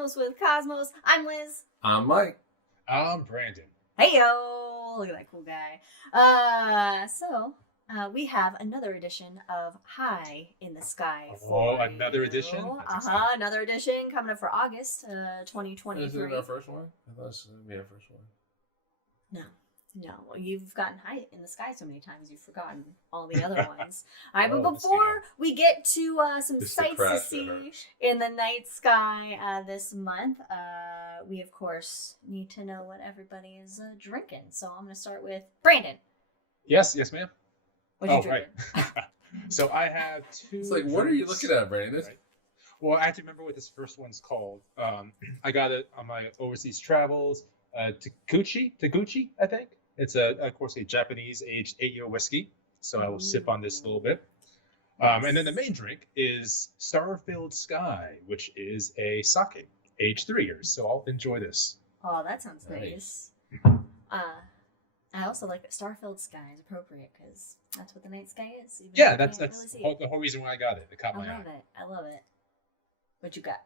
Cosmos with Cosmos. I'm Liz. I'm Mike. I'm Brandon. Hey yo! Look at that cool guy. We have another edition of High in the Sky. Another edition? Another edition coming up for August 2023. Is it our first one? I thought this would be our first one. No, you've gotten High in the Sky so many times you've forgotten all the other ones. All right, but before we get to some sights to see in the night sky this month, we of course need to know what everybody is drinking. So I'm going to start with Brandon. Yes, ma'am. What you drinking? Right. So I have two. It's like, what are you looking at, Brandon? Right. Well, I have to remember what this first one's called. I got it on my overseas travels. Taguchi, I think. It's of course, a Japanese-aged 8-year whiskey. So I will sip on this a little bit. And then the main drink is Star-Filled Sky, which is a sake, aged 3 years. So I'll enjoy this. Oh, that sounds nice. I also like that Star-Filled Sky is appropriate because that's what the night sky is. Yeah, that's really the whole reason why I got it. It caught my eye. I love it. What you got?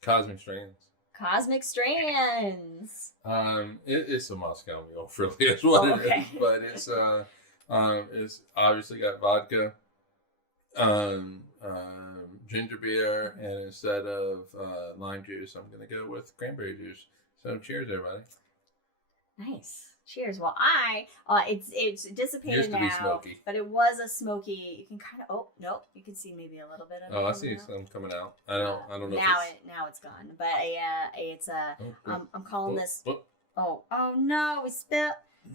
Cosmic Strands. Cosmic Strands. It's a Moscow Mule, really, is what it is. But it's obviously got vodka, ginger beer, and instead of lime juice, I'm gonna go with cranberry juice. So cheers, everybody. Nice. Cheers. Well, it's dissipated used to now, be smoky. but it was a smoky. You can kind of. Oh no, you can see maybe a little bit of. I see some coming out. I don't know. Now it's gone. But it's I'm calling this. Oh no, we spit.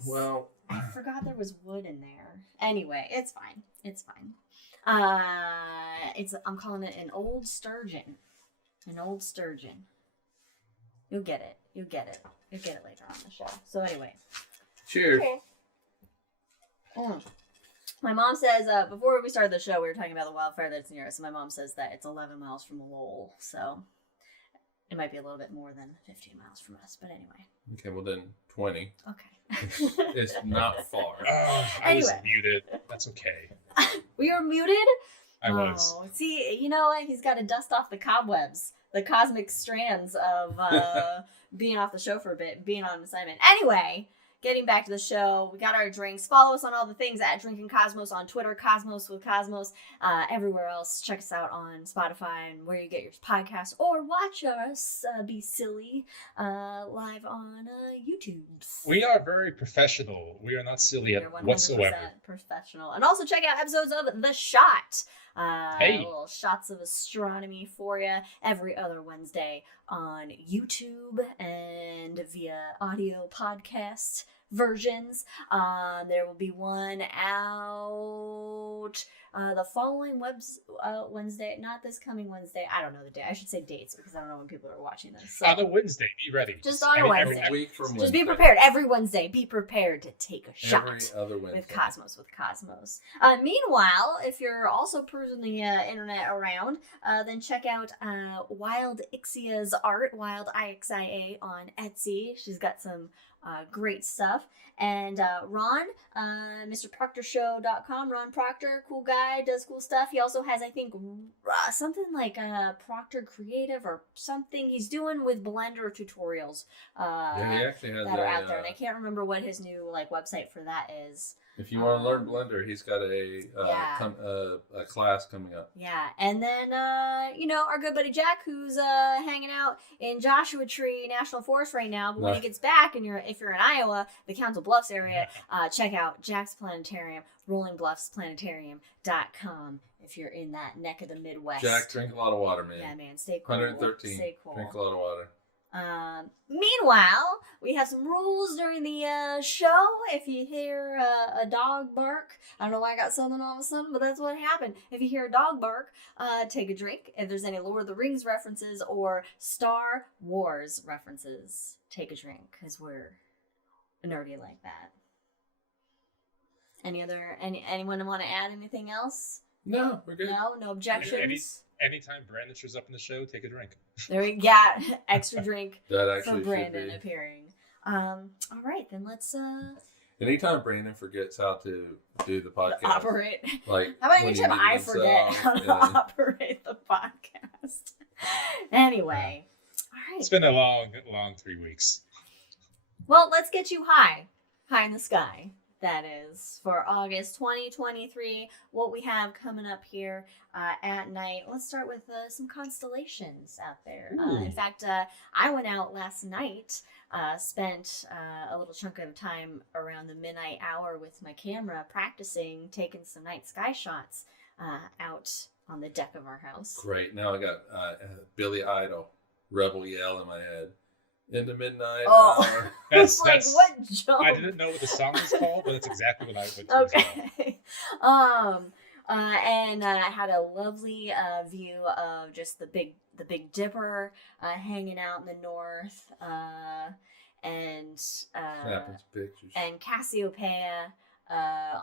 Well, I forgot there was wood in there. Anyway, it's fine. I'm calling it an old sturgeon. An old sturgeon. You'll get it. You'll get it later on the show. So anyway. Cheers. Okay. My mom says, before we started the show, we were talking about the wildfire that's near us. And my mom says that it's 11 miles from Lowell. So it might be a little bit more than 15 miles from us. But anyway. Okay, well then 20. Okay. It's not far. I was muted. That's okay. We were muted? I was. See, you know what? He's got to dust off the cobwebs. The cosmic strands of being off the show for a bit, being on assignment. Anyway, getting back to the show, we got our drinks. Follow us on all the things at Drinking Cosmos on Twitter, Cosmos with Cosmos, everywhere else. Check us out on Spotify and where you get your podcasts, or watch us be silly live on YouTube. We are very professional. We are not silly whatsoever. Professional. And also check out episodes of The Shot. Little shots of astronomy for you every other Wednesday on YouTube and via audio podcast versions. There will be one out the following Wednesday, not this coming Wednesday. I don't know the day. I should say dates because I don't know when people are watching this. So. On a Wednesday, be ready. Just on a Wednesday. Every week from Just be prepared. Every Wednesday, be prepared to take a shot every other Wednesday. with Cosmos. Meanwhile, if you're also perusing the internet around, then check out Wildixia's art, Wildixia on Etsy. She's got some great stuff. And Ron, MrProctorShow.com. Ron Proctor, cool guy, does cool stuff. He also has, I think, something like Proctor Creative or something he's doing with Blender tutorials he actually has that are out there. And I can't remember what his new website for that is. If you want to learn Blender, he's got a class coming up. Yeah, and then our good buddy Jack, who's hanging out in Joshua Tree National Forest right now. But when he gets back, and if you're in Iowa, the Council Bluffs area, check out Jack's Planetarium, RollingBluffsPlanetarium.com. If you're in that neck of the Midwest. Jack, drink a lot of water, man. Yeah, man, stay cool. 113. Stay cool. Drink a lot of water. Meanwhile, we have some rules during the show. If you hear a dog bark, I don't know why I got Southern all of a sudden, but that's what happened. If you hear a dog bark, take a drink. If there's any Lord of the Rings references or Star Wars references, take a drink, because we're nerdy like that. Anyone want to add anything else? No, we're good. No objections. Anytime Brandon shows up in the show, take a drink. There we go. Extra drink for Brandon appearing. All right, then let's. Anytime Brandon forgets how to do the podcast, operate. Like, how about anytime I forget how to operate the podcast? Anyway, All right. It's been a long 3 weeks. Well, let's get you high in the sky. That is for August 2023. What we have coming up here at night. Let's start with some constellations out there. In fact, I went out last night, spent a little chunk of time around the midnight hour with my camera practicing taking some night sky shots out on the deck of our house. Great. Now I got Billy Idol, Rebel Yell in my head. In the midnight hour. That's what joke? I didn't know what the song was called, but that's exactly what I would do. Okay. And I had a lovely view of just the Big Dipper hanging out in the north, and Cassiopeia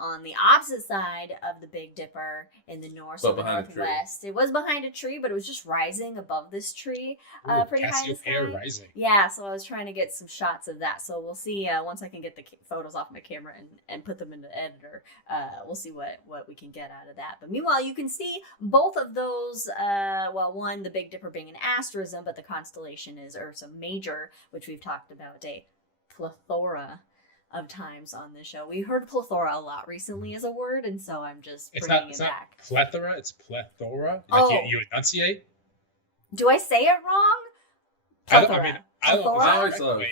on the opposite side of the Big Dipper in the north, so the northwest. It was behind a tree, but it was just rising above this tree, pretty high in the sky. Rising. Yeah, so I was trying to get some shots of that. So we'll see once I can get the photos off my camera and put them in the editor. We'll see what we can get out of that. But meanwhile, you can see both of those. One, the Big Dipper being an asterism, but the constellation is Ursa Major, which we've talked about a plethora of times on this show. We heard plethora a lot recently as a word, and so I'm just bringing it back. It's not plethora, it's plethora. You enunciate? Do I say it wrong? Plethora. I don't know. I always thought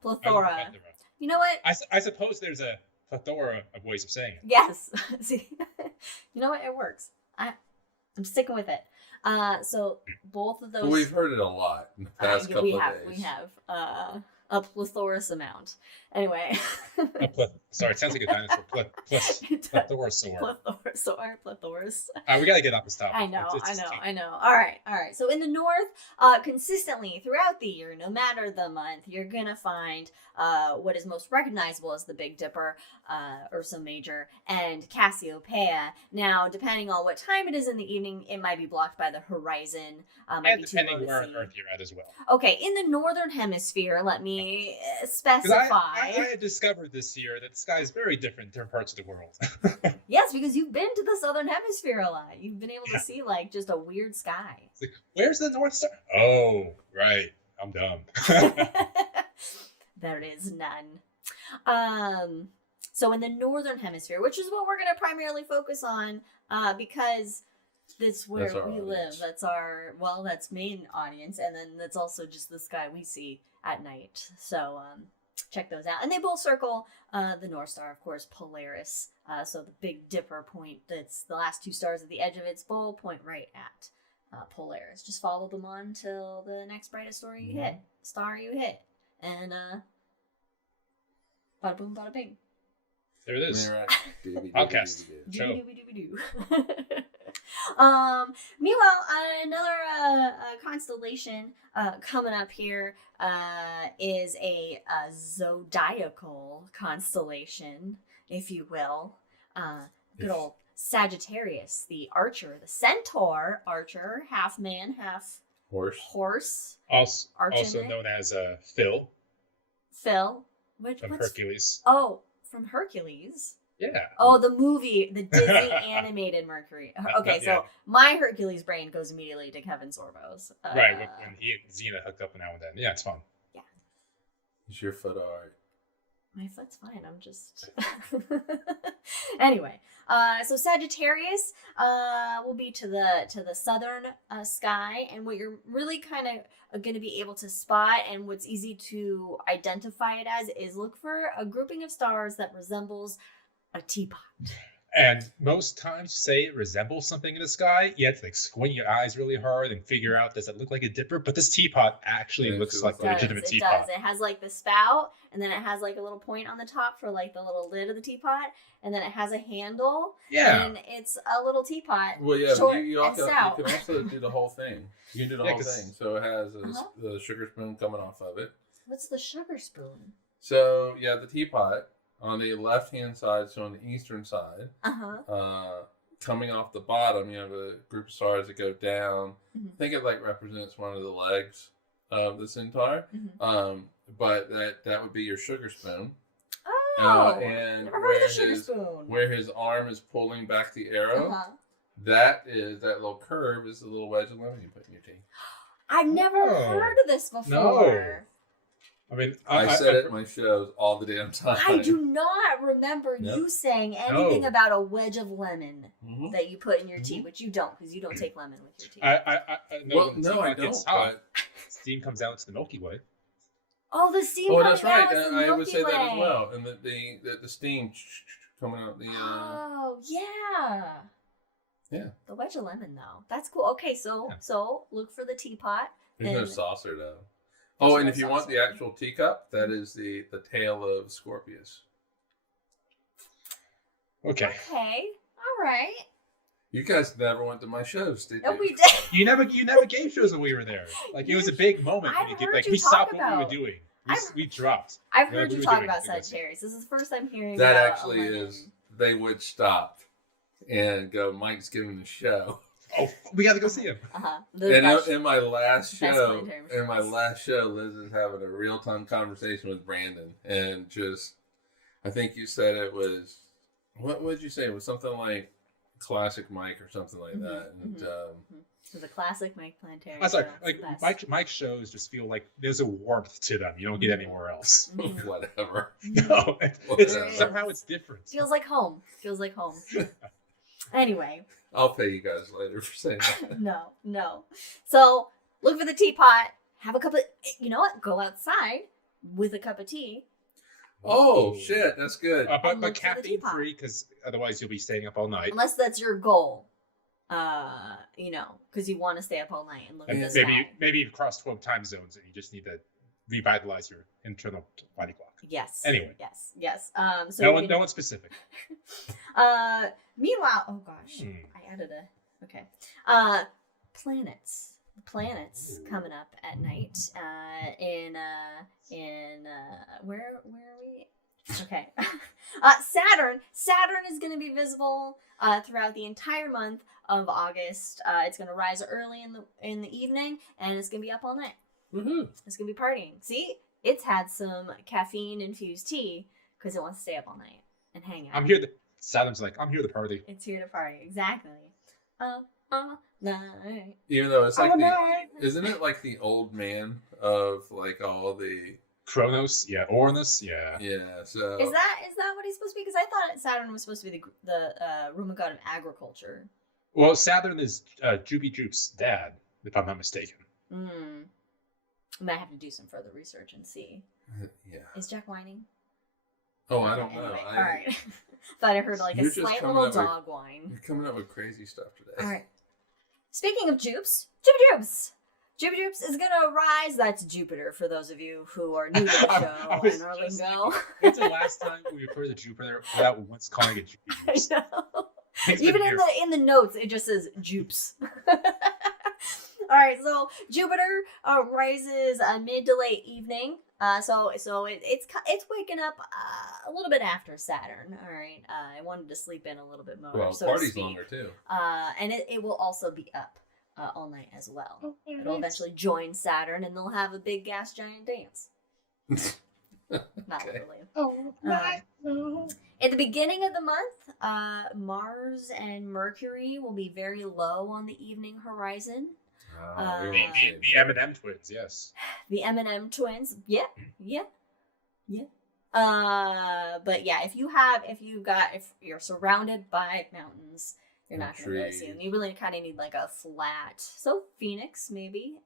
Plethora. You know what? I suppose there's a plethora of ways of saying it. Yes. See, you know what? It works. I'm sticking with it. So both of those. Well, we've heard it a lot in the past couple of days. We have. A plethorous amount. Anyway. Sorry, it sounds like a dinosaur. Plethorosaur. Plethorous. We got to get off this topic. I know. All right. So in the north, consistently throughout the year, no matter the month, you're going to find what is most recognizable as the Big Dipper, Ursa Major, and Cassiopeia. Now, depending on what time it is in the evening, it might be blocked by the horizon. And depending where on Earth you're at as well. Okay, in the northern hemisphere, let me specify. I discovered this year that the sky is very different in different parts of the world. Yes, because you've been to the southern hemisphere a lot. You've been able to see just a weird sky. It's like, where's the North Star? Oh, right. I'm dumb. There is none. So in the northern hemisphere, which is what we're going to primarily focus on, because that's where we live. That's that's main audience, and then that's also just the sky we see at night. So check those out. And they both circle the North Star, of course, Polaris. So the Big Dipper point, that's the last two stars at the edge of its bowl, point right at Polaris. Just follow them on till the next brightest star you hit. And bada boom, bada bing. There it is. Right. Podcast. Meanwhile, another constellation coming up here is a zodiacal constellation, if you will. Good old Sagittarius, the archer, the centaur archer, half man, half horse. Also known as Phil. Phil. From Hercules. Oh, from Hercules. Yeah. Oh, the movie, the Disney animated Mercury. Okay, so my Hercules brain goes immediately to Kevin Sorbo's. Right, when he and Xena hooked up now and then. Yeah, it's fun. Yeah. Is your foot alright? My foot's fine. I'm just... Anyway, so Sagittarius will be to the southern sky, and what you're really kind of going to be able to spot, and what's easy to identify it as, is look for a grouping of stars that resembles a teapot. And most times, say it resembles something in the sky, you have to squint your eyes really hard and figure out, does it look like a dipper? But this teapot actually looks like a legitimate teapot. It does. It has the spout, and then it has a little point on the top for the little lid of the teapot, and then it has a handle. Yeah. And it's a little teapot. Well, yeah, short you and stout. can also do the whole thing. You can do the whole thing. So it has the sugar spoon coming off of it. What's the sugar spoon? So, yeah, the teapot. On the left-hand side, so on the eastern side, coming off the bottom, you have a group of stars that go down. I think it represents one of the legs of the centaur. But that would be your sugar spoon. Oh, and never heard of the sugar spoon. Where his arm is pulling back the arrow, that little curve is the little wedge of lemon you put in your tea. I've never heard of this before. No. I mean, I said it in my shows all the damn time. I do not remember you saying anything about a wedge of lemon that you put in your tea, which you don't, because you don't take lemon with your tea. No, I don't. But... steam comes out to the Milky Way. Oh, the steam comes out. Oh, that's right. I would say that as well. And the steam coming out the... Oh, yeah. Yeah. The wedge of lemon, though. That's cool. Okay, so look for the teapot. There's no saucer, though. Oh, and if you want the actual teacup, that is the tail of Scorpius. Okay. Okay. All right. You guys never went to my shows, did you? No, we did. You never gave shows when we were there. Like, it was a big moment. We stopped what we were doing. We dropped. I've heard you talk about Sagittarius. This is the first time hearing that. That actually is. They would stop and go, Mike's giving the show. Oh, we got to go see him. In my last show, Liz is having a real-time conversation with Brandon, and I think you said it was, what would you say? It was something like classic Mike or something like that. And it was a classic Mike Planetarium. I was like Mike's shows just feel like there's a warmth to them you don't get anywhere else. Whatever. No, somehow it's different. Feels like home. Anyway. I'll pay you guys later for saying that. No. So, look for the teapot. Have a cup of... You know what? Go outside with a cup of tea. Oh, shit. That's good. But caffeine free, because otherwise you'll be staying up all night. Unless that's your goal. Because you want to stay up all night and look at the sky. Maybe you've crossed 12 time zones and you just need to revitalize your internal body clock. Yes. Anyway. Yes. So no one specific. Meanwhile, oh gosh, I added okay. Planets coming up at night. Where are we? Okay. Saturn is going to be visible throughout the entire month of August. It's going to rise early in the evening, and it's going to be up all night. Mm-hmm. It's going to be partying. See? It's had some caffeine-infused tea because it wants to stay up all night and hang out. Saturn's like, I'm here to party. It's here to party. Exactly. Night. Even though it's like isn't it like the old man of like all the... Kronos, yeah. Uranus, yeah. Yeah, so... Is that what he's supposed to be? Because I thought Saturn was supposed to be the Roman god of agriculture. Well, Saturn is Jupe's dad, if I'm not mistaken. I might have to do some further research and see. Yeah. Is Jack whining? Oh, I don't know. Anyway, all right. Thought I heard like a slight little dog whine. You're coming up with crazy stuff today. All right. Speaking of Jupes, Jupiter is gonna rise. That's Jupiter for those of you who are new to the show and our lingo. It's the last time we refer to Jupiter without once calling it Jupiter. I know. Even in the notes, it just says Jupes. All right, so Jupiter rises mid to late evening. So it's waking up a little bit after Saturn. All right, I wanted to sleep in a little bit more. Well, party's longer too. And it will also be up all night as well. It'll eventually join Saturn, and they'll have a big gas giant dance. Not literally. Oh, no. At the beginning of the month, Mars and Mercury will be very low on the evening horizon. The M&M twins, yes. The M&M twins, yeah. But yeah, if you're surrounded by mountains, you're not going to really see them. You really kind of need like a flat. So Phoenix, maybe.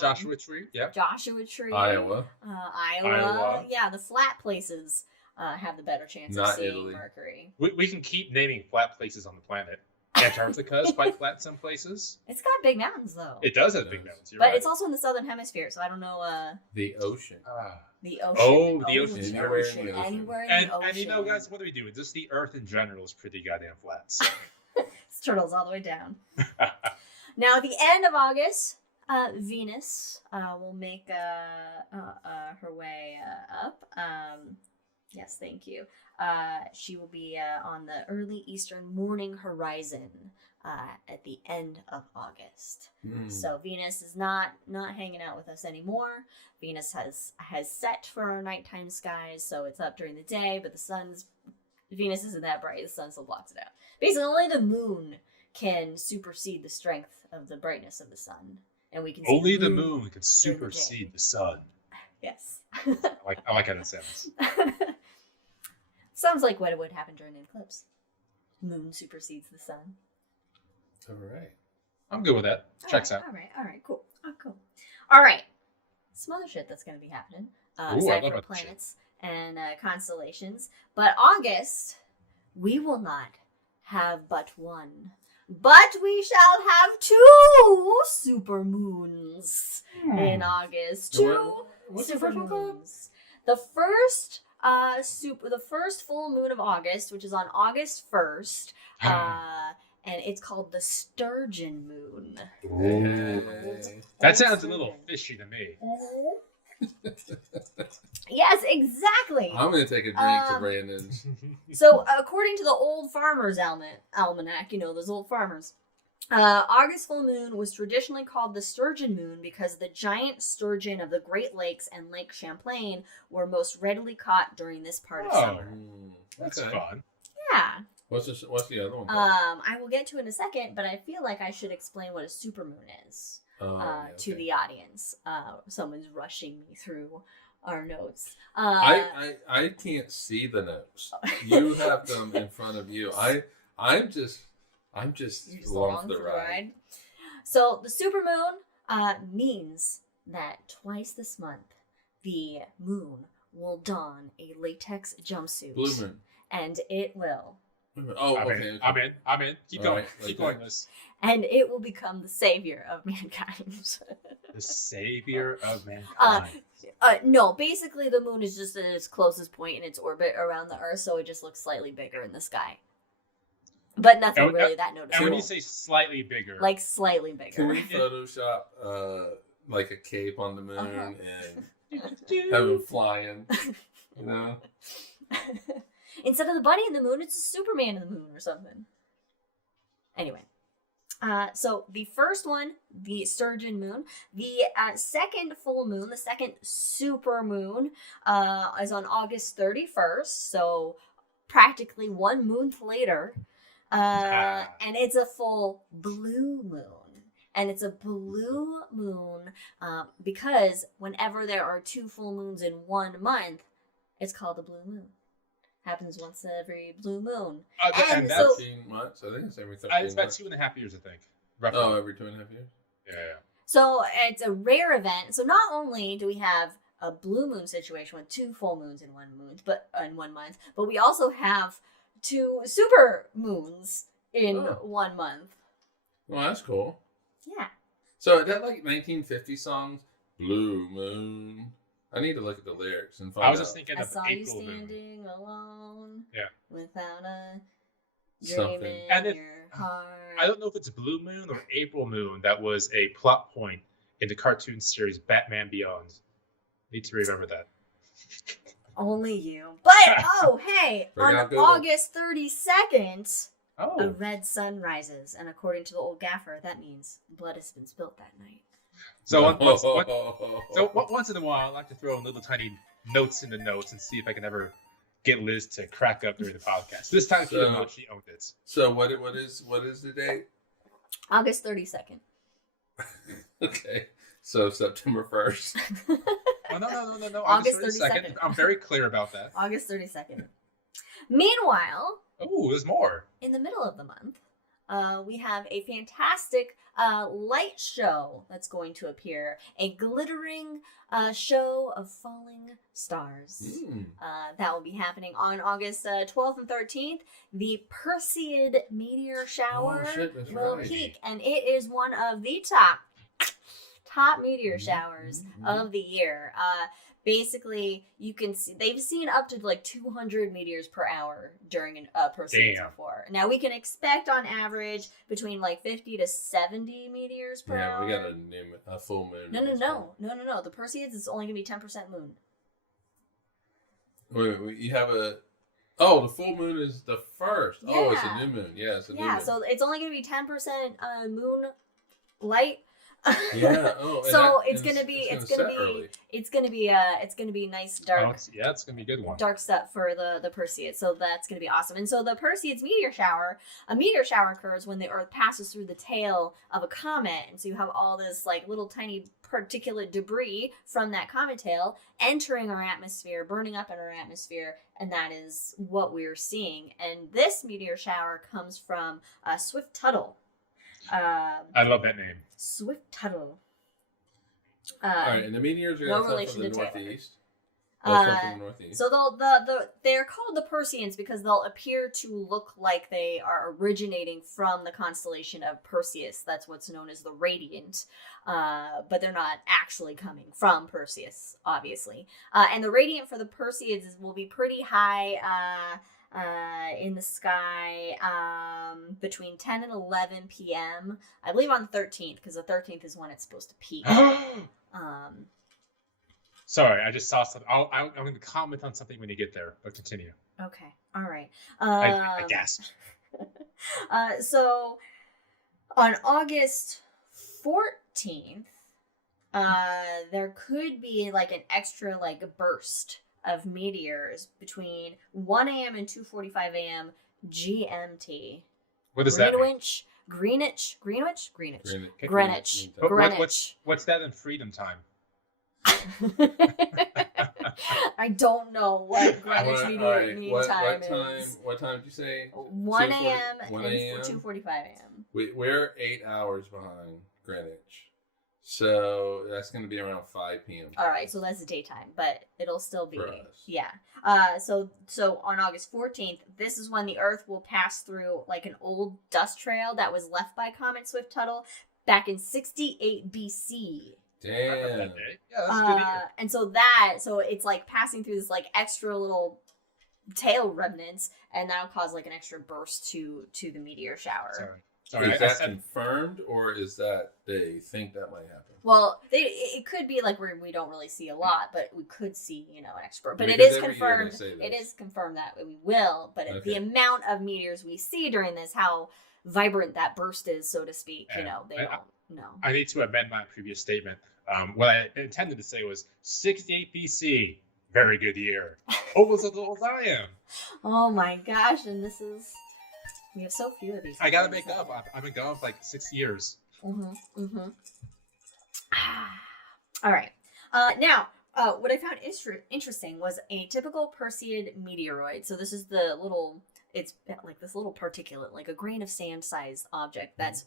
Joshua Tree. Yeah. Joshua Tree. Iowa. Iowa. Yeah, the flat places have the better chance of seeing Italy. Mercury. We can keep naming flat places on the planet. Antarctica is quite flat in some places. It's got big mountains, though. It does have big mountains. But it's also in the southern hemisphere, so I don't know. The ocean. The ocean. Oh, the ocean. Anywhere in the ocean. And you know, guys, what do we do? Just the Earth in general is pretty goddamn flat. So. It's turtles all the way down. Now, at the end of August, Venus will make her way up. Yes, thank you. She will be on the early eastern morning horizon at the end of August. So Venus is not hanging out with us anymore. Venus has set for our nighttime skies, so it's up during the day, but Venus isn't that bright. The sun still blocks it out. Basically, only the moon can supersede the strength of the brightness of the sun. and we can only see the moon can during the day. supersede the sun. Yes. I like how that sounds. Sounds like what would happen during an eclipse. Moon supersedes the sun. All right. I'm good with that. Checks out. All right, cool. Oh, cool. All right. Some other shit that's going to be happening. Aside from planets and constellations. But August, we will not have but one. But we shall have 2 supermoons in August. 2 supermoons. The first the first full moon of August, which is on August 1st, and it's called the Sturgeon Moon. That sounds a little fishy to me. Yes, exactly. I'm going to take a drink to Brandon's. So, according to the Old Farmer's Almanac, those old farmers, August full moon was traditionally called the Sturgeon Moon because the giant sturgeon of the Great Lakes and Lake Champlain were most readily caught during this part of summer. That's fun. Yeah. What's the other one? I will get to it in a second, but I feel like I should explain what a supermoon is to the audience. Someone's rushing me through our notes. I can't see the notes. You have them in front of you. I'm just along for the ride. So the supermoon means that twice this month the moon will don a latex jumpsuit. Blue moon. And it will. Oh, okay. I'm in. Keep going. Keep going, Liz. And it will become the savior of mankind. The savior of mankind. No, basically the moon is just at its closest point in its orbit around the Earth, so it just looks slightly bigger in the sky. But nothing really that noticeable. And when you say slightly bigger, like slightly bigger. Can we Photoshop like a cape on the moon and have him flying? Instead of the bunny in the moon, it's a Superman in the moon or something. Anyway. So the first one, the Sturgeon Moon. The second full moon, the second super moon, is on August 31st. So practically 1 month later. And it's a full blue moon. And it's a blue moon because whenever there are 2 full moons in 1 month, it's called a blue moon. Happens once every blue moon. And that's 13 months. I think it's every 13 months. It's about 2.5 years, I think. Roughly. Oh, every 2.5 years? Yeah. So it's a rare event. So not only do we have a blue moon situation with 2 full moons in 1 month, but we also have 2 super moons in 1 month. Well, that's cool. Yeah. So is that like 1950 songs? Blue Moon. I need to look at the lyrics and find out. I was just thinking of April Moon. I saw you standing alone. Yeah. Without a dream in your heart. I don't know if it's Blue Moon or April Moon that was a plot point in the cartoon series Batman Beyond. Need to remember that. Only you. But, hey, on August 32nd, a red sun rises. And according to the old gaffer, that means blood has been spilt that night. So once in a while, I like to throw in little tiny notes in the notes and see if I can ever get Liz to crack up during the podcast. This time she owned it. So what is the date? August 32nd. Okay. So September 1st. Oh, no. August 32nd. I'm very clear about that. August 32nd. Meanwhile. Oh, there's more. In the middle of the month, we have a fantastic light show that's going to appear. A glittering show of falling stars. That will be happening on August 12th and 13th. The Perseid meteor shower will peak. And it is one of the top meteor showers of the year. Basically, you can see they've seen up to like 200 meteors per hour during Perseids before. Now we can expect on average between like 50 to 70 meteors per hour. Yeah, we got a full moon. No. The Perseids is only gonna be 10% moon. Wait, you have the full moon is the first. Yeah. Oh, it's a new moon. Yeah, it's a new moon. So it's only gonna be 10% moon light. Yeah. Oh, So it's gonna be nice dark. It's gonna be a good one. Dark stuff for the Perseids. So that's gonna be awesome. And so the Perseids meteor shower, a meteor shower occurs when the Earth passes through the tail of a comet, and so you have all this like little tiny particulate debris from that comet tail entering our atmosphere, burning up in our atmosphere, and that is what we're seeing. And this meteor shower comes from Swift-Tuttle. I love that name. Swift-Tuttle. All right, and the meteors are going to come from the northeast. So they're called the Perseids because they'll appear to look like they are originating from the constellation of Perseus. That's what's known as the radiant, but they're not actually coming from Perseus, obviously. And the radiant for the Perseids will be pretty high in the sky between 10 and 11 p.m. I believe on the 13th, because the 13th is when it's supposed to peak. Sorry, I just saw something. I'm going to comment on something when you get there, but continue. Okay, all right. I gasped. So on August 14th, there could be like an extra like burst of meteors between 1 a.m. and 2:45 a.m. GMT. What does that mean? Greenwich. What's that in freedom time? I don't know what Greenwich Mean Time is. What time did you say? 1 a.m. and 2:45 a.m. We're 8 hours behind Greenwich. So that's going to be around 5 p.m. All right, so that's daytime, but it'll still be, for us. Yeah. So on August 14th, this is when the Earth will pass through like an old dust trail that was left by Comet Swift-Tuttle back in 68 BC. Damn. Yeah, that's a good year. And so it's like passing through this like extra little tail remnants, and that'll cause like an extra burst to the meteor shower. Sorry. Is that confirmed, or is that they think that might happen? Well, it could be like we don't really see a lot, but we could see, an extra. But it is confirmed. It is confirmed that we will. But the amount of meteors we see during this, how vibrant that burst is, so to speak, they don't know. I need to amend my previous statement. What I intended to say was 68 BC, very good year. Almost as old as I am. Oh my gosh! And we have so few of these. I gotta make up. I've been gone for like 6 years. All right. Now, what I found interesting was a typical Perseid meteoroid. So this is it's like this little particulate, like a grain of sand sized object that's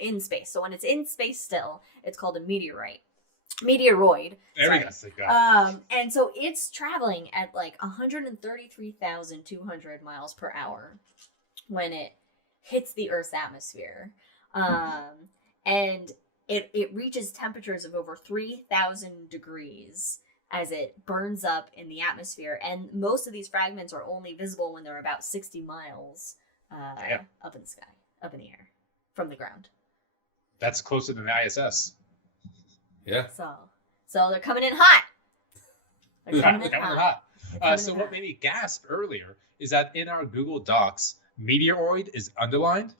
in space. So when it's in space still, it's called a meteoroid. There we go. And so it's traveling at like 133,200 miles per hour when it hits the Earth's atmosphere. And it reaches temperatures of over 3,000 degrees as it burns up in the atmosphere. And most of these fragments are only visible when they're about 60 miles up in the sky, up in the air, from the ground. That's closer than the ISS. Yeah. So they're coming in hot. They're coming in hot. What made me gasp earlier is that in our Google Docs, meteoroid is underlined,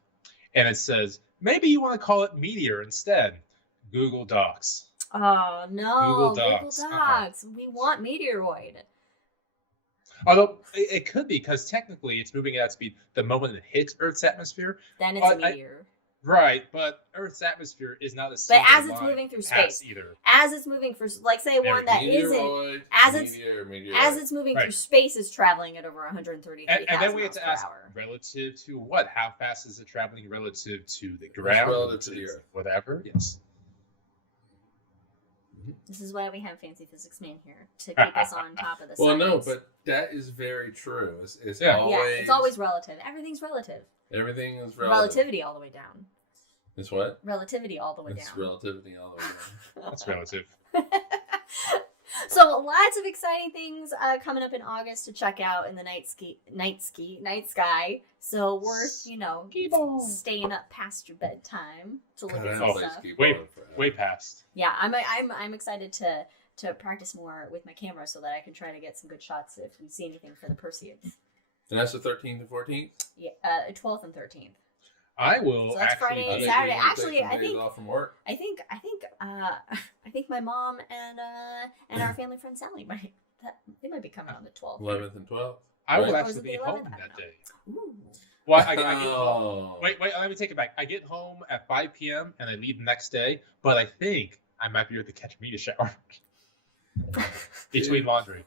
and it says, maybe you want to call it meteor instead. Google Docs. Oh, no. Google Docs. We want meteoroid. Although, it could be, because technically it's moving at speed the moment it hits Earth's atmosphere. Then it's a meteor. Right, but Earth's atmosphere is not a but as it's moving through space either. As it's moving for, like, say one that isn't, as it's moving through space is traveling at over 133,000 and then we have miles to per ask, hour. relative to what? How fast is it traveling relative to the ground? Relative to the Earth. Whatever, yes. This is why we have Fancy Physics Man here, to keep us on top of the science. Well, no, but that is very true. It's always relative. Everything's relative. Everything is relative. Relativity all the way down. It's what? Relativity all the way down. It's relativity all the way down. That's relative. So lots of exciting things coming up in August to check out in the night sky. So worth, staying up past your bedtime to look at some stuff. Way past. Yeah, I'm excited to practice more with my camera so that I can try to get some good shots if we see anything for the Perseids. And that's the 13th and 14th? Yeah, 12th and 13th. I will. So that's Friday and Saturday. Actually, I think off from work. I think I think my mom and our family friend Sally they might be coming on the 12th. 11th and 12th. I will Right. actually be home that day. Ooh. Well, I get home. Wait, let me take it back. I get home at 5 p.m. and I leave the next day, but I think I might be able to catch me to shower between laundry.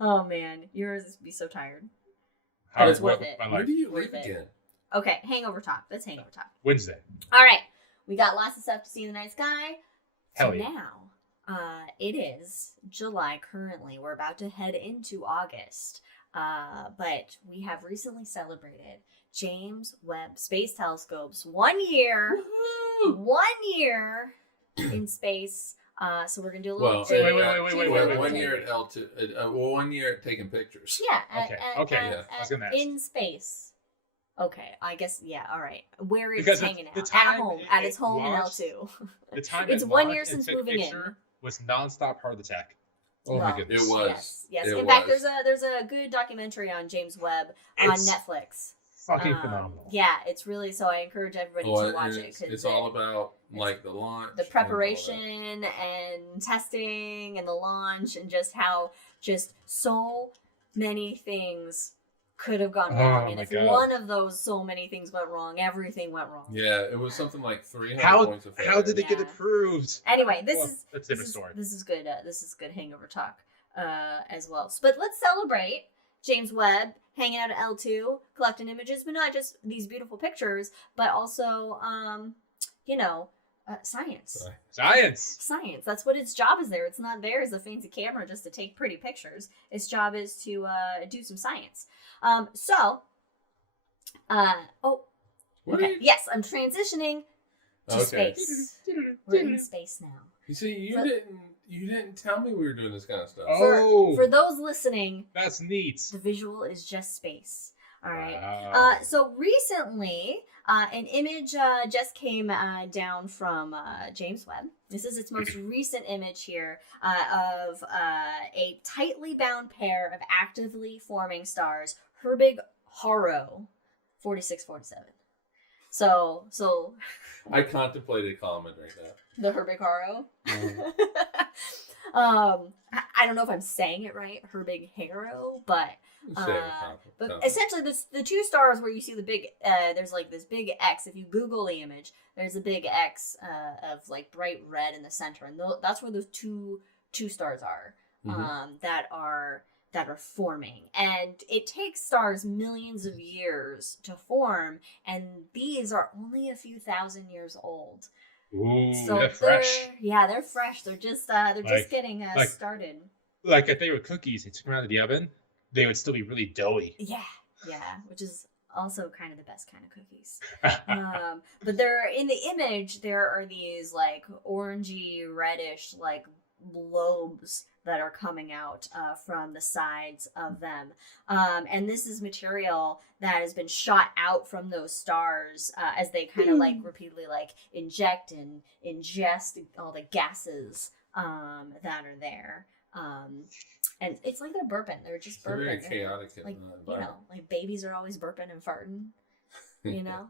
Oh man, yours would be so tired. How it's worth it. Where do you leave Worth it. again? Okay, hangover talk. Let's hangover talk. Wednesday. All right, we got lots of stuff to see in the night sky. Hell So yeah. now, it is July currently. We're about to head into August. But we have recently celebrated James Webb Space Telescope's 1 year. Woohoo! 1 year in space. So we're gonna do a little. Wait. 1 year at L2. 1 year at taking pictures. Yeah. Yeah. I was gonna ask. In space. Okay, I guess all right. Where it's Because hanging the out time at home, at its home launched, in L2. The time It's it 1 launched year and since took a moving in. picture was nonstop heart attack. Oh Well, my goodness. It was. Yes. It In fact, was. there's a good documentary on James Webb on It's Netflix. Fucking phenomenal. Yeah, it's really so. I encourage everybody to watch it because it's all about like the launch, the preparation and testing and the launch and just how just so many things could have gone wrong. And if one of those so many things went wrong, everything went wrong. Yeah, it was something like 300 points of failure. How did it get approved? Anyway, that's a different story. This is good. This is good hangover talk as well. But let's celebrate James Webb hanging out at L2, collecting images, but not just these beautiful pictures, but also, science. Science. That's what its job is there. It's not there as a fancy camera just to take pretty pictures. Its job is to do some science. Okay. Yes, I'm transitioning to space. We're in space now. You see, you didn't tell me we were doing this kind of stuff. For those listening, that's neat. The visual is just space. All right. Wow. So recently, an image just came down from James Webb. This is its most recent image here of a tightly bound pair of actively forming stars, Herbig-Haro 4647. So I contemplated commenting that. the Herbig-Haro. I don't know if I'm saying it right, Herbig-Haro, but essentially the two stars where you see the big there's like this big X. If you Google the image, there's a big X of like bright red in the center, and that's where those two stars are that are forming. And it takes stars millions of years to form, and these are only a few thousand years old. Ooh, So they're fresh. Yeah, they're fresh. They're just just getting started. Like if they were cookies, they took them out of the oven, they would still be really doughy. Yeah, which is also kind of the best kind of cookies. But they're in the image. There are these like orangey, reddish like lobes that are coming out from the sides of them, and this is material that has been shot out from those stars as they kind of like repeatedly like inject and ingest all the gases that are there. And it's like they're burping. They're just burping. Very chaotic. Like like babies are always burping and farting.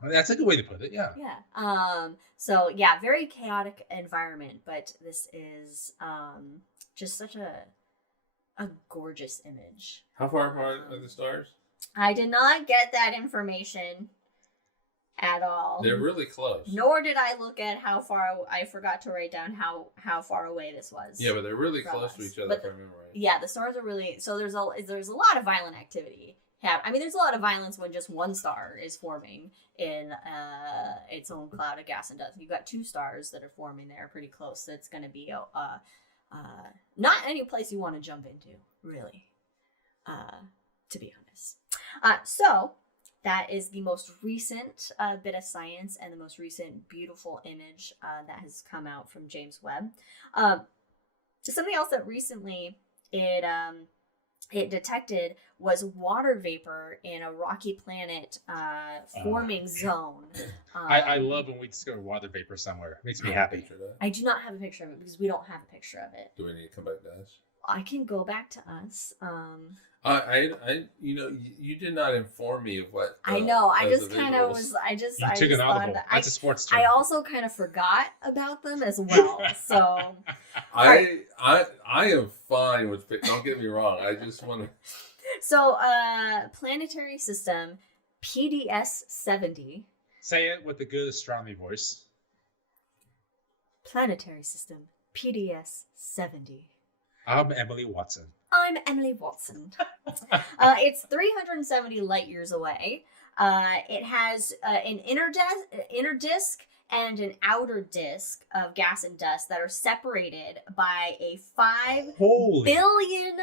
That's a good way to put it. Yeah. Yeah. So yeah, very chaotic environment, but this is just such a gorgeous image. How far apart are the stars? I did not get that information at all. They're really close. Nor did I look at how far. I forgot to write down how far away this was. Yeah, but they're really close to each other. If I remember right. Yeah, the stars are really. So there's a lot of violent activity. I mean, there's a lot of violence when just one star is forming in its own cloud of gas and dust. You've got two stars that are forming there pretty close. So it's going to be not any place you want to jump into, really, to be honest. So that is the most recent bit of science and the most recent beautiful image that has come out from James Webb. Something else that recently it detected was water vapor in a rocky planet forming zone. I love when we discover water vapor somewhere. It makes me happy. I do not have a picture of it because we don't have a picture of it. Do we need to come back to us? I can go back to us. You did not inform me of what. I know. I just kind of was. I just took an audible. That That's a sports term. I also kind of forgot about them as well. So I am fine with. Don't get me wrong. I just want to. So, planetary system PDS 70. Say it with a good astronomy voice. Planetary system PDS 70. I'm Emily Watson. I'm Emily Watson. It's 370 light years away. It has an inner disk and an outer disk of gas and dust that are separated by a 5 billion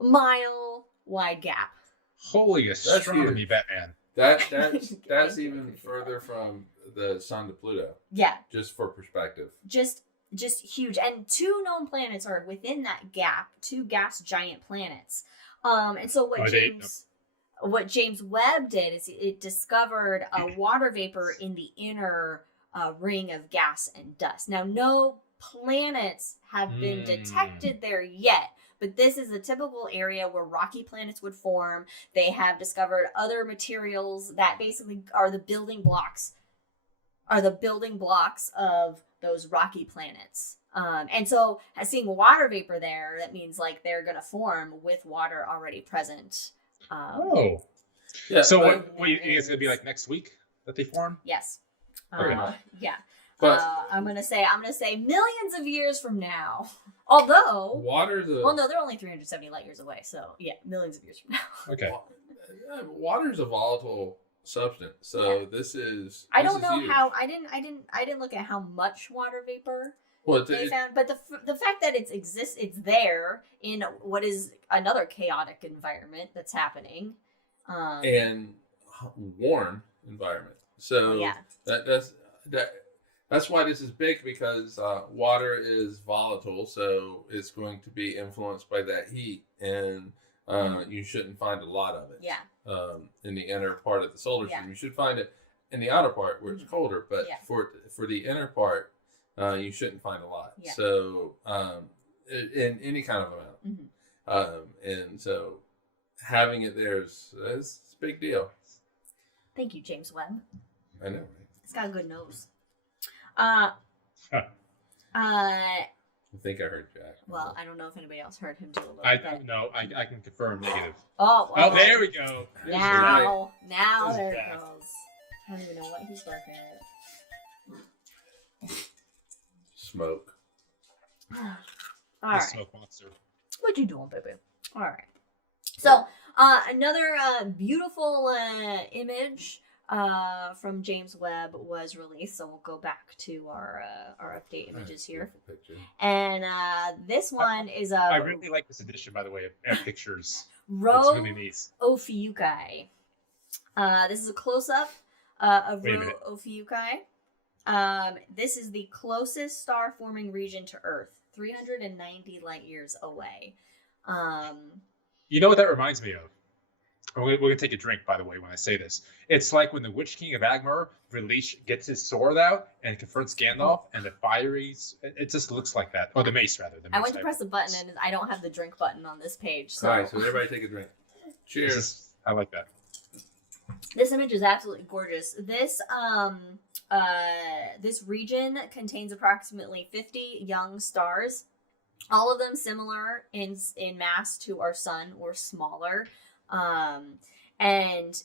mile wide gap. Holy astronomy, Batman. That's even further from the sun to Pluto. Yeah. Just for perspective. Just huge. And 2 known planets are within that gap, 2 gas giant planets. And so what James Webb did is it discovered a water vapor in the inner ring of gas and dust. Now, no planets have been detected there yet, but this is a typical area where rocky planets would form. They have discovered other materials that basically are the building blocks of those rocky planets. And so seeing water vapor there, that means like they're going to form with water already present. Yeah. So what you think it's going to be like next week that they form? Yes. Okay. Yeah. But I'm gonna say millions of years from now. Although they're only 370 light years away. So yeah, millions of years from now. Okay. Water's a volatile substance, so this is. I don't know how. I didn't look at how much water vapor they found, but the fact that it's there in what is another chaotic environment that's happening, and warm environment. So that's why this is big, because water is volatile, so it's going to be influenced by that heat, and you shouldn't find a lot of it. Yeah. In the inner part of the solar system, you should find it in the outer part where it's colder, but for the inner part, you shouldn't find a lot. Yeah. So in any kind of amount, and so having it there is a big deal. Thank you, James Webb. I know. Right? It's got a good nose. I think I heard Jack. Well, I don't know if anybody else heard him do a little I don't know. I can confirm negative. Oh, there we go. Now there it goes. I don't even know what he's working at. Smoke. All right. Smoke monster. What you doing, baby? All right. So, another beautiful image from James Webb was released. So we'll go back to our update images here. And this one is I really like this edition, by the way, of pictures. Rho really neat. Ophiuchi. This is a close-up of Rho Ophiuchi. This is the closest star-forming region to Earth, 390 light years away. You know what that reminds me of? We're going to take a drink, by the way, when I say this. It's like when the Witch King of Agmar, Release, gets his sword out and confronts Gandalf, and the fieries. It just looks like that. Or the mace, rather. I went to press the button, and I don't have the drink button on this page. So. All right, so everybody take a drink. Cheers. I like that. This image is absolutely gorgeous. This region contains approximately 50 young stars, all of them similar in mass to our sun or smaller. And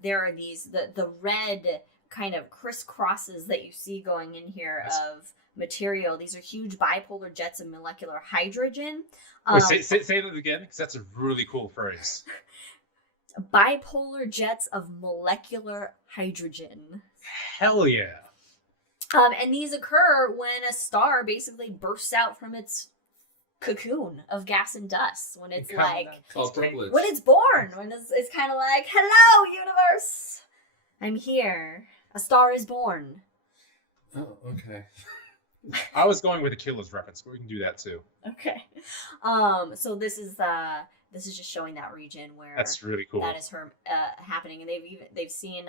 there are these the red kind of crisscrosses that you see going in here of material. These are huge bipolar jets of molecular hydrogen. Say that again, because that's a really cool phrase. Bipolar jets of molecular hydrogen. Hell yeah. And these occur when a star basically bursts out from its cocoon of gas and dust, when it's when it's born, when it's kind of like, hello universe, I'm here, a star is born. Oh, okay. I was going with a Killer's reference, but we can do that too. Okay. So this is just showing that region where that's really cool. That is happening, and they've seen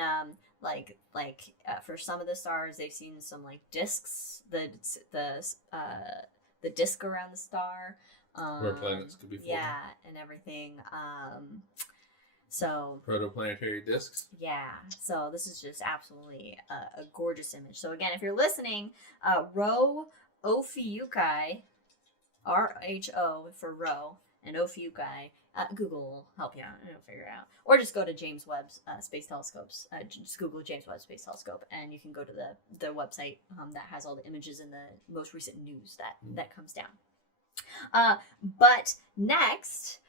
for some of the stars they've seen some like discs, the disc around the star. Where planets could be forming. Yeah, and everything. So protoplanetary disks. Yeah, so this is just absolutely a gorgeous image. So again, if you're listening, Rho Ophiuchi, RHO for Rho, and Ophiuchi, Google will help you out and it'll figure it out. Or just go to James Webb Space Telescopes. Just Google James Webb Space Telescope, and you can go to the website that has all the images and the most recent news that comes down. But next,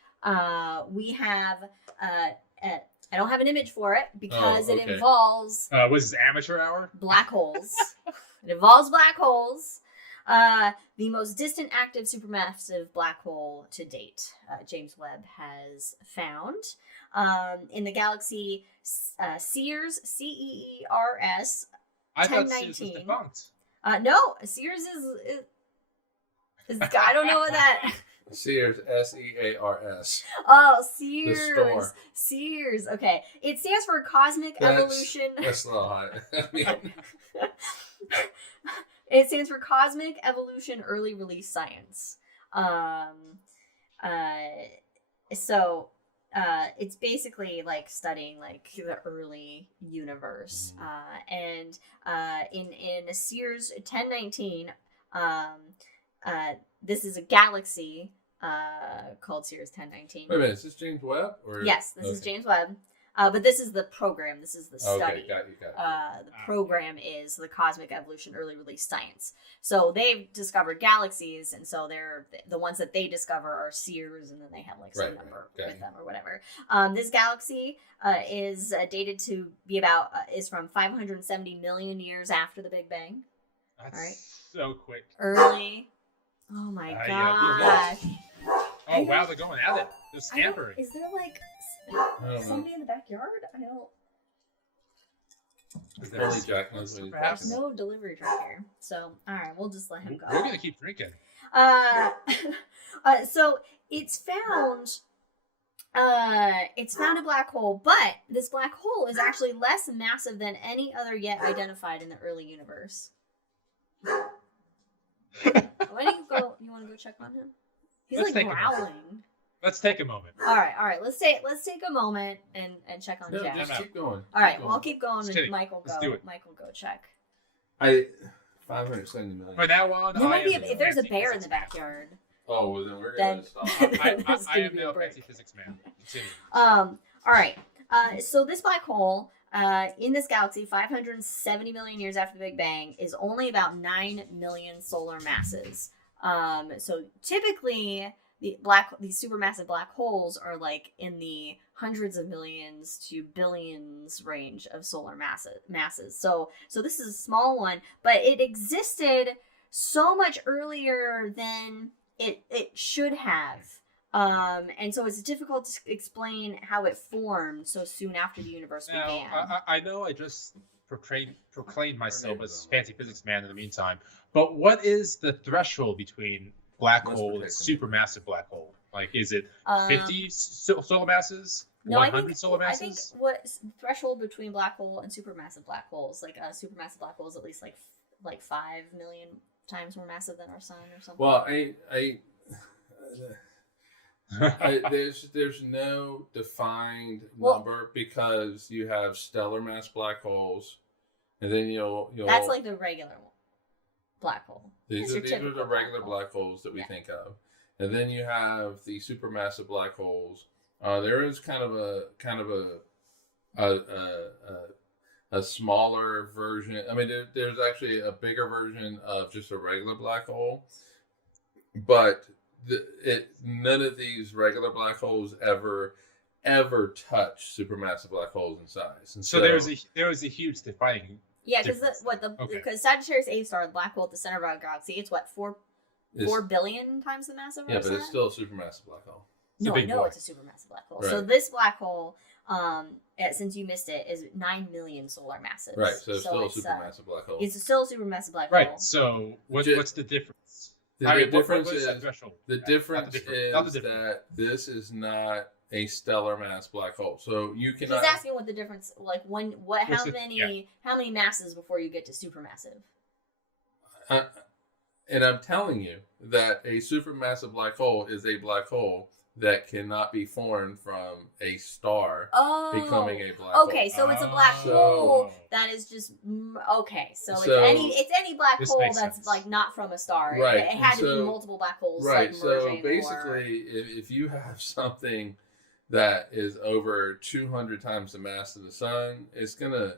we have I don't have an image for it because it involves was this amateur hour? Black holes. It involves black holes. The most distant active supermassive black hole to date, James Webb has found in the galaxy Sears, CEERS. I thought Sears was defunct. No, Sears is I don't know what that. Sears, SEARS. Oh, Sears. The store. Sears. Okay. It stands for Cosmic Evolution. That's a little high. It stands for Cosmic Evolution Early Release Science. So it's basically like studying like the early universe. And in Sears 1019, this is a galaxy called Sears 1019. Wait a minute, is this James Webb? Or... Yes, this is James Webb. But this is the program. This is the study. Okay, got you. The program is the Cosmic Evolution Early Release Science. So they've discovered galaxies, and so they're the ones that they discover are Sears, and then they have like some number with them or whatever. This galaxy is dated to be about is from 570 million years after the Big Bang. That's so quick. Early. Oh my gosh. Oh wow, they're going at it. They're scampering. Is there like somebody in the backyard? I don't. Apparently Jack knows what he's There's no delivery truck here, so all right, we'll just let him go. We're gonna keep drinking. So it's found. It's found a black hole, but this black hole is actually less massive than any other yet identified in the early universe. Why don't you go? You want to go check on him? He's like growling. Let's take a moment. All right. Let's take a moment and check on Jack. Just keep going. All right, well, I'll keep going and Michael go. Let's do it. Michael go check. 570 million. From now on, there might be if there's a bear in the backyard. Oh, well, then we're gonna stop. I am now fancy physics man. Continue. All right. So this black hole in this galaxy, 570 million years after the Big Bang, is only about 9 million solar masses. So typically, these supermassive black holes are like in the hundreds of millions to billions range of solar masses. So this is a small one, but it existed so much earlier than it should have. And so it's difficult to explain how it formed so soon after the universe began. I know I just proclaimed myself as fancy physics man in the meantime, but what is the threshold between black hole and supermassive black hole? Like, is it 50 solar masses? No, 100 solar masses? I think what threshold between black hole and supermassive black holes, like a supermassive black hole is at least like 5 million times more massive than our sun or something. Well, there's no defined number because you have stellar mass black holes, and then you'll that's like the regular black hole. These are the regular black holes that we think of, and then you have the supermassive black holes. There is kind of a smaller version. I mean, there's actually a bigger version of just a regular black hole, but none of these regular black holes ever touch supermassive black holes in size. And so there was a huge defining. Yeah, because Sagittarius A star, the black hole at the center of our galaxy, it's what 4 billion times the mass of our sun? But it's still a supermassive black hole. No, I know it's a supermassive black hole. Right. So this black hole, since you missed it, is 9 million solar masses. Right, so it's still a supermassive black hole. It's still a supermassive black hole. Right. So what's the difference? The difference is that this is not a stellar mass black hole. So you cannot. He's asking what the difference, like how many masses before you get to supermassive? And I'm telling you that a supermassive black hole is a black hole that cannot be formed from a star becoming a black hole. Okay, so it's a black hole that is just okay. So it's any black hole that's sense. like not from a star. Right. It had to be multiple black holes. Right. So submerging basically, if you have something that is over 200 times the mass of the sun, it's gonna.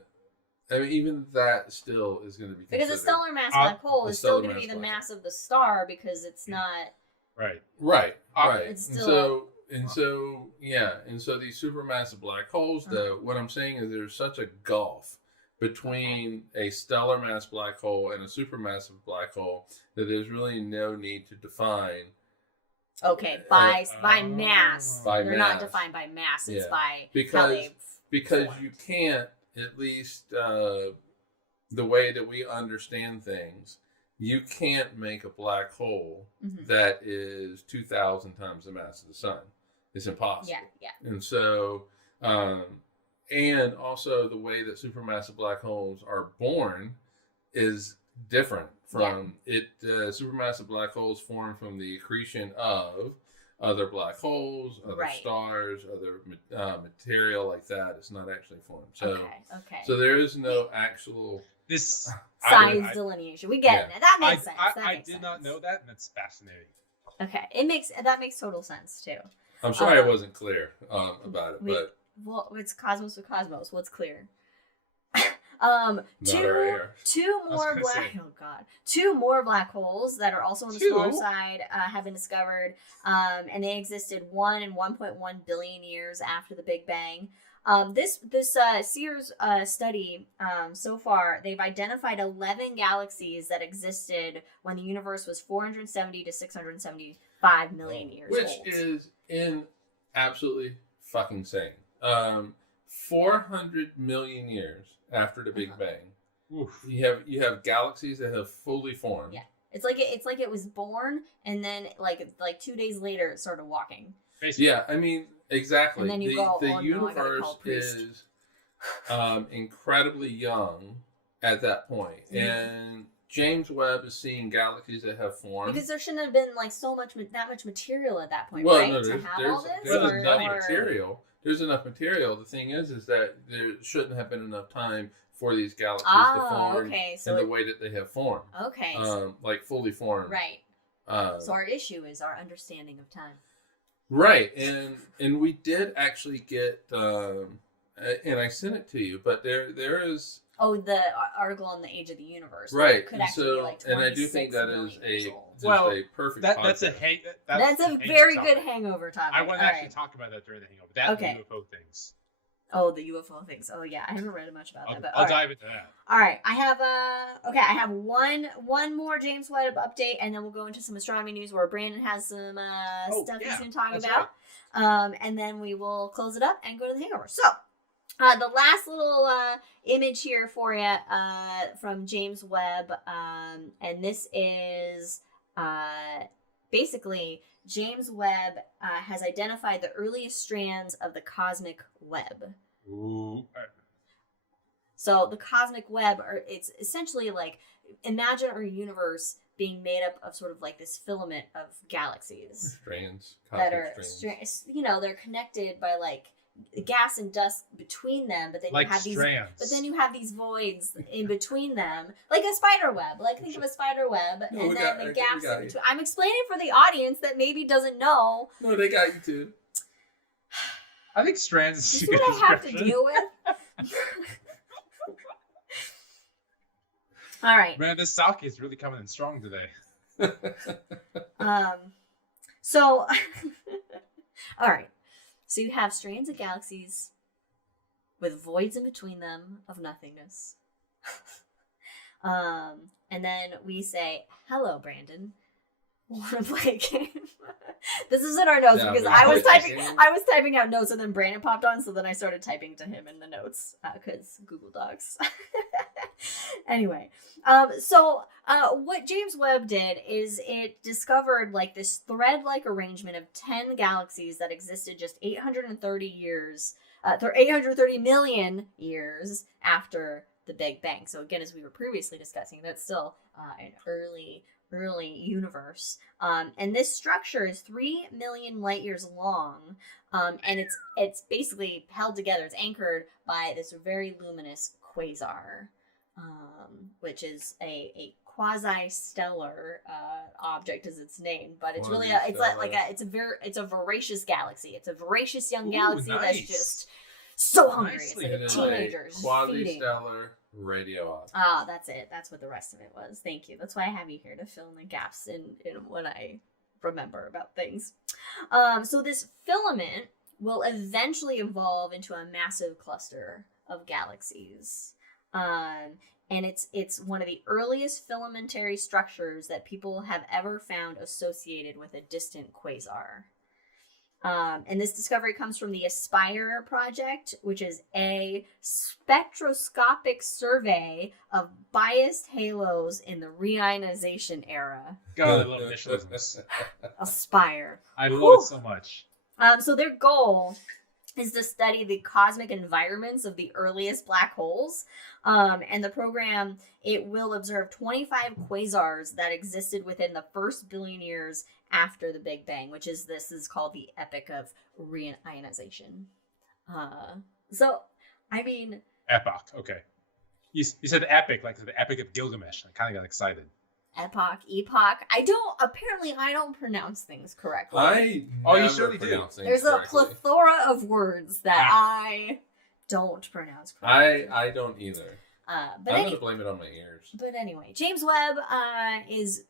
I mean, even that still is going to be because a stellar mass black hole is still going to be the mass of the star because it's not. Right. It's still and so these supermassive black holes, though, what I'm saying is there's such a gulf between a stellar mass black hole and a supermassive black hole that there's really no need to define. Okay, by mass. By They're mass. Not defined by mass. It's by because formed. you can't, at least the way that we understand things, you can't make a black hole that is 2,000 times the mass of the sun. It's impossible. Yeah. And so, and also the way that supermassive black holes are born is different from it. Supermassive black holes form from the accretion of other black holes, other stars, other material like that. It's not actually formed. So, okay. So there is no actual size delineation. We get it. That makes sense. I did not know that, and that's fascinating. Okay, that makes total sense too. I'm sorry I wasn't clear about it, but it's cosmos to cosmos. What's clear? Two more black holes that are also on the solar side have been discovered, and they existed 1 and 1.1 billion years after the Big Bang. This Sears study, so far, they've identified 11 galaxies that existed when the universe was 470 to 675 million years old. Which is absolutely fucking insane. 400 million years after the Big Bang, you have galaxies that have fully formed. Yeah, it's like it was born, and then like 2 days later it started walking. Basically. Yeah, I mean exactly. And then the universe is incredibly young at that point, and James Webb is seeing galaxies that have formed because there shouldn't have been like that much material at that point, well, right? No, to have all this, there's enough material. There's enough material. The thing is that there shouldn't have been enough time for these galaxies to form in the way that they have formed. Okay. Like fully formed. Right. So our issue is our understanding of time. Right, and we did actually get, and I sent it to you, but there is. Oh, the article on the age of the universe. Right. Could actually be like 26 and I do think that is a perfect. That's a very good hangover topic. I want to actually talk about that during the hangover. UFO things. Oh, the UFO things. Oh yeah, I haven't read much about that. But I'll dive into that. All right, I have one more James Webb update, and then we'll go into some astronomy news where Brandon has some stuff he's going to talk about, and then we will close it up and go to the hangover. So. The last little image here for you from James Webb, and this is basically James Webb has identified the earliest strands of the cosmic web. Ooh. So the cosmic web, it's essentially like, imagine our universe being made up of sort of like this filament of galaxies. Strands. Strands. They're connected by like gas and dust between them, but then like you have strands. you have these voids in between them, like a spider web. Like think of a spider web, and then the gaps in between. I'm explaining for the audience that maybe doesn't know. No, they got you too. I think strands is what I have to deal with. All right. Man, this sake is really coming in strong today. So, all right. So you have strands of galaxies with voids in between them of nothingness. And then we say, hello, Brandon. Want to play a game? This is in our notes because I was typing out notes and then Brandon popped on, so then I started typing to him in the notes because Google Docs. Anyway, so what James Webb did is it discovered like this thread-like arrangement of 10 galaxies that existed just 830 million years after the Big Bang. So again, as we were previously discussing, that's still an early early universe. And this structure is 3 million light years long, and it's basically held together. It's anchored by this very luminous quasar, which is a quasi-stellar object, is its name, but it's really it's a voracious galaxy. It's a voracious young galaxy that's just so hungry. Nicely. It's like a teenager Quasi-stellar radio object. Ah, that's it. That's what the rest of it was. Thank you. That's why I have you here, to fill in the gaps in what I remember about things. So this filament will eventually evolve into a massive cluster of galaxies. And it's one of the earliest filamentary structures that people have ever found associated with a distant quasar. And this discovery comes from the ASPIRE project, which is a spectroscopic survey of biased halos in the reionization era. God, I love initialisms. ASPIRE. I love it so much. So their goal is to study the cosmic environments of the earliest black holes. And the program, it will observe 25 quasars that existed within the first billion years after the Big Bang, this is called the epoch of reionization. Epoch, okay. You said epic, like the Epic of Gilgamesh. I kind of got excited. Epoch. I don't pronounce things correctly. You surely do. There's a plethora of words that I don't pronounce correctly. I don't either. I'm going to blame it on my ears. But anyway, James Webb is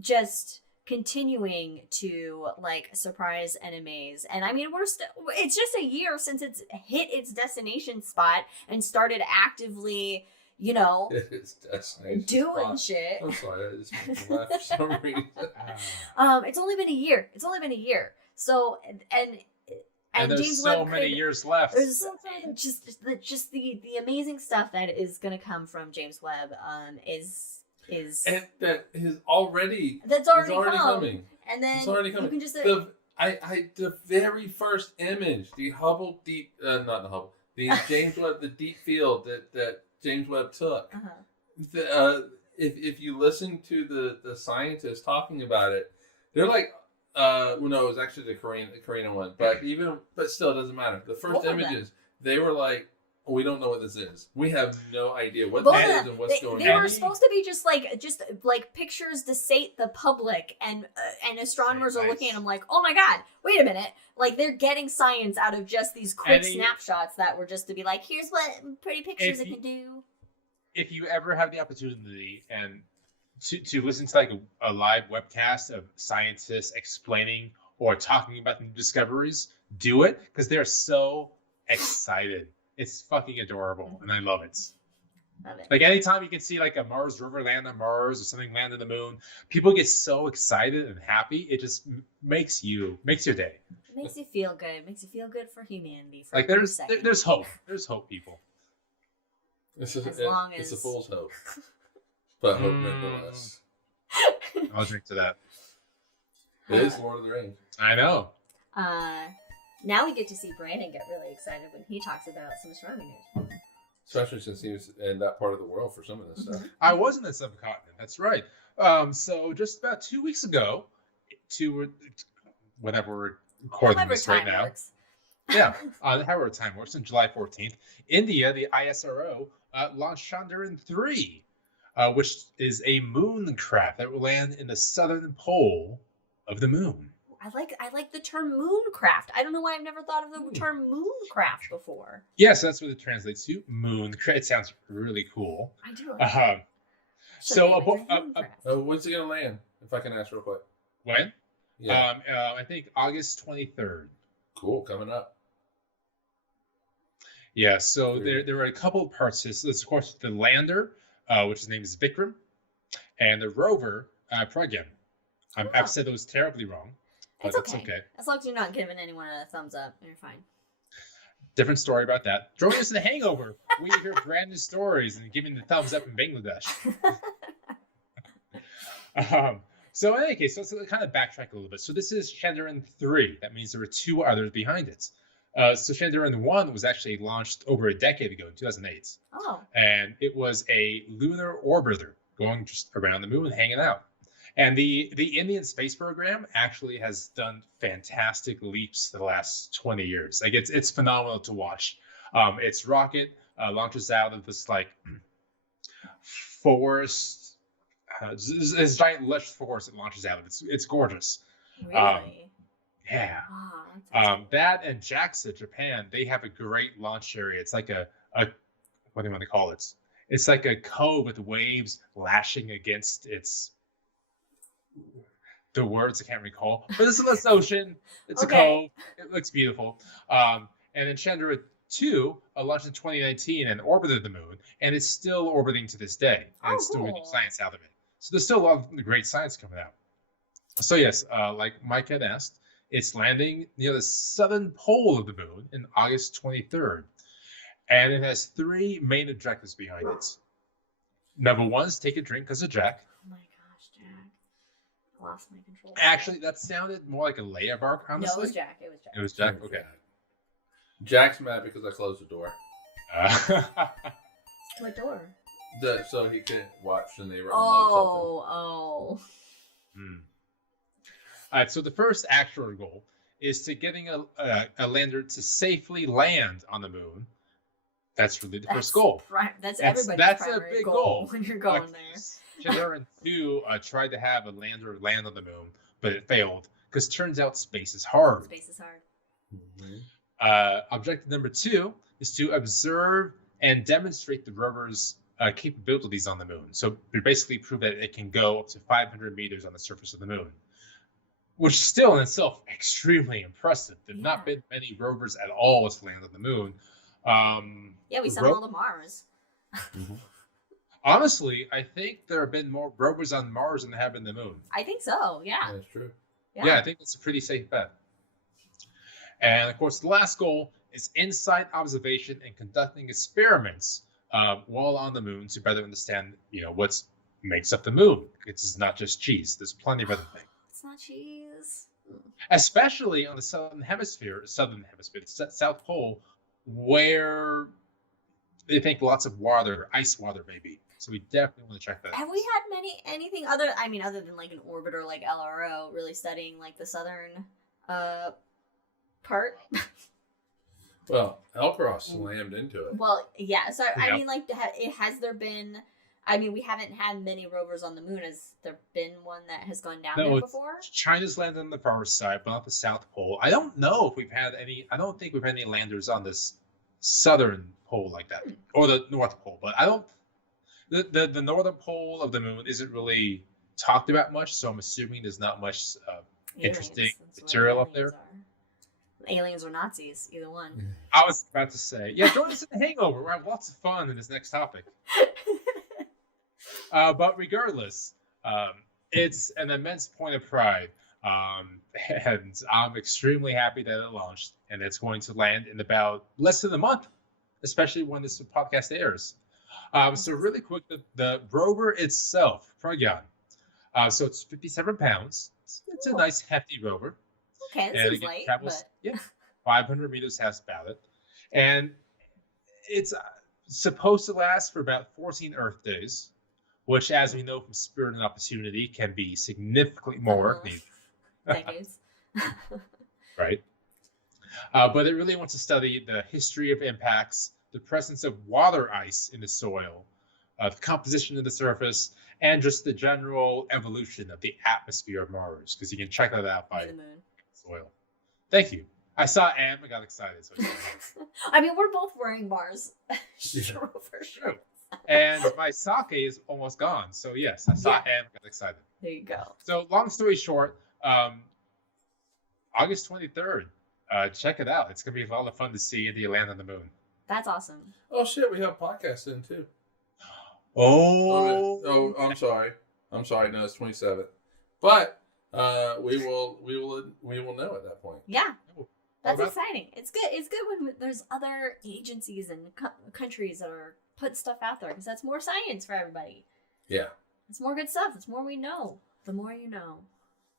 just continuing to surprise and amaze. And I mean, it's just a year since it's hit its destination spot and started actively, doing shit. I'm sorry, I just laughed for some reason. It's only been a year. So and there's James so Webb many years left. There's just the amazing stuff that is going to come from James Webb is that is already coming. And then it's already coming. You can just the very first image, the James Webb, the deep field that James Webb took. If you listen to the scientists talking about it, they're like, it was actually the Korean one, but still, it doesn't matter. The first images, they were like, we don't know what this is. We have no idea what this is and what's going on. They were supposed to be just pictures to sate the public, and astronomers are looking at them like, oh my god, wait a minute. Like, they're getting science out of just these quick snapshots that were just to be like, here's what pretty pictures it can do. If you ever have the opportunity and to listen to a live webcast of scientists explaining or talking about the new discoveries, do it, because they're so excited. It's fucking adorable, and I love it. Like, anytime you can see a Mars rover land on Mars or something land on the moon, people get so excited and happy. It just makes your day. It makes you feel good. It makes you feel good for humanity. There's hope. There's hope, people. It's a fool's hope, but hope nonetheless. I'll drink to that. It is Lord of the Rings. I know. Now we get to see Brandon get really excited when he talks about some astronomy news. Especially since he was in that part of the world for some of this stuff. I was in the subcontinent. That's right. So just about 2 weeks ago, whenever we're recording this right now. Works. Yeah, however time works, on July 14th, India, the ISRO, launched Chandrayaan-3, which is a moon craft that will land in the southern pole of the moon. I like the term mooncraft. I don't know why I've never thought of the term mooncraft before. Yes, that's what it translates to. Mooncraft. It sounds really cool. I do. When's it gonna land? If I can ask real quick. When? Yeah. I think August 23rd. Cool, coming up. Yeah. So there are a couple of parts to this. There's, of course, the lander, which his name is Vikram, and the rover, Pragyan. I've said those terribly wrong. It's okay. As long as you're not giving anyone a thumbs up, you're fine. Different story about that. Join us in The Hangover. We hear brand new stories and giving the thumbs up in Bangladesh. So in any case, let's kind of backtrack a little bit. So this is Chandrayaan-3. That means there were two others behind it. So Chandrayaan-1 was actually launched over a decade ago in 2008. Oh. And it was a lunar orbiter going just around the moon, hanging out. And the Indian space program actually has done fantastic leaps the last 20 years. Like it's phenomenal to watch. Its rocket launches out of this like forest, this giant lush forest. It launches out of. It's gorgeous. Really? Yeah. Oh, that and JAXA, Japan, they have a great launch area. It's like a what do you want to call it? It's like a cove with waves lashing against the words I can't recall. But it's this ocean. It's a cove. It looks beautiful. And then Chandra 2 launched in 2019 and orbited the moon, and it's still orbiting to this day. And it's still getting science out of it. So there's still a lot of great science coming out. So yes, like Mike had asked, it's landing near the southern pole of the moon in August 23rd. And it has 3 main objectives behind it. Number 1 is take a drink because of Jack. Oh my gosh, Jack. I lost my control. Actually, that sounded more like a Leia bark, honestly. No, it was Jack. It was Jack? Okay. Jack's mad because I closed the door. What door? So he couldn't watch the neighbor. Oh. All right, so the first actual goal is to getting a lander to safely land on the moon. That's really the first goal. Right. That's everybody's primary a big goal when you're going there. Chandra 2 tried to have a lander land on the moon, but it failed because turns out space is hard. Space is hard. Mm-hmm. Objective number 2 is to observe and demonstrate the rover's capabilities on the moon. So basically prove that it can go up to 500 meters on the surface of the moon, which is still in itself extremely impressive. There have not been many rovers at all to land on the moon. We sent them all to Mars. Honestly, I think there have been more rovers on Mars than there have been the moon. I think so, yeah. That's true. Yeah, I think that's a pretty safe bet. And of course, the last goal is in-site observation and conducting experiments while on the moon to better understand, what makes up the moon. It's not just cheese. There's plenty of other things. It's not cheese. Especially on the southern hemisphere, the South Pole, where they think lots of ice water maybe. So we definitely want to check that out. Have we had anything other than like an orbiter like LRO really studying like the southern part? Well, Elcross slammed into it. Well, yeah. So I mean, like, has there been? I mean, we haven't had many rovers on the moon. Has there been one that has gone down there before? China's landed on the far side, but not the South Pole. I don't know if we've had any. I don't think we've had any landers on this southern pole like that, or the North Pole. But I don't. The northern pole of the moon isn't really talked about much, so I'm assuming there's not much interesting material up there. Aliens or Nazis, either one. I was about to say, join us in the Hangover. We'll have lots of fun in this next topic. But regardless, it's an immense point of pride. And I'm extremely happy that it launched, and it's going to land in about less than a month, especially when this podcast airs. So really quick, the rover itself, Pragyan. So it's 57 pounds. It's a nice hefty rover. Okay, this is light, travels, 500 meters has about it. And it's supposed to last for about 14 Earth days, which, as we know from Spirit and Opportunity, can be significantly more. Decades. Right. But it really wants to study the history of impacts, the presence of water ice in the soil, the composition of the surface, and just the general evolution of the atmosphere of Mars, because you can check that out by the moon. Soil. Thank you. I saw Am and got excited. So I mean, we're both wearing Mars. Sure, for sure. And my sake is almost gone. So yes, I saw Am and got excited. There you go. So long story short, August 23rd, check it out. It's going to be a lot of fun to see the land on the moon. That's awesome. Oh shit, we have podcasts in too. Oh, I'm sorry. No, it's 27th. But we will know at that point. Yeah, that's exciting. It's good. It's good when there's other agencies and countries that are putting stuff out there, because that's more science for everybody. Yeah, it's more good stuff. It's more we know. The more you know.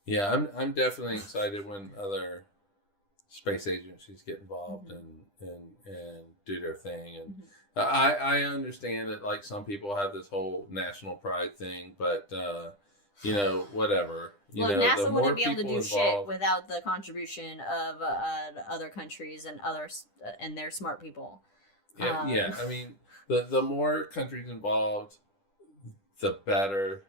Yeah, I'm definitely excited when other space agencies get involved and do their thing. And I understand that like some people have this whole national pride thing, but whatever. Well, the NASA more wouldn't be able to people do shit involved, without the contribution of other countries and others and their smart people. Yeah. I mean, the more countries involved, the better.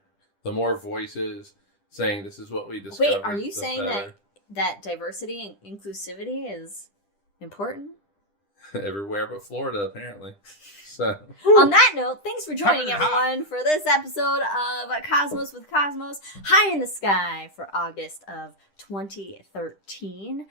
The more voices saying this is what we discovered. Wait, are you saying that diversity and inclusivity is important? Everywhere but Florida, apparently. So, on that note, thanks for joining everyone for this episode of Cosmos with Cosmos, High in the Sky for August of 2013.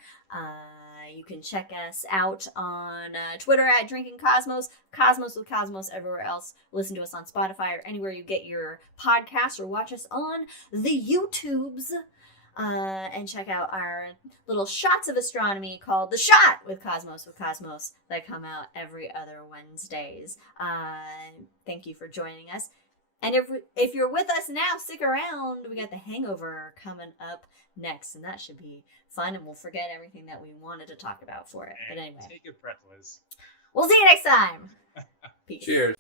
You can check us out on Twitter at Drinking Cosmos, Cosmos with Cosmos everywhere else. Listen to us on Spotify or anywhere you get your podcasts, or watch us on the YouTubes. And check out our little shots of astronomy called The Shot with Cosmos that come out every other Wednesdays. Thank you for joining us. And if you're with us now, stick around. We got The Hangover coming up next, and that should be fun, and we'll forget everything that we wanted to talk about for it. But anyway. Take a breath, Liz. We'll see you next time. Peace. Cheers.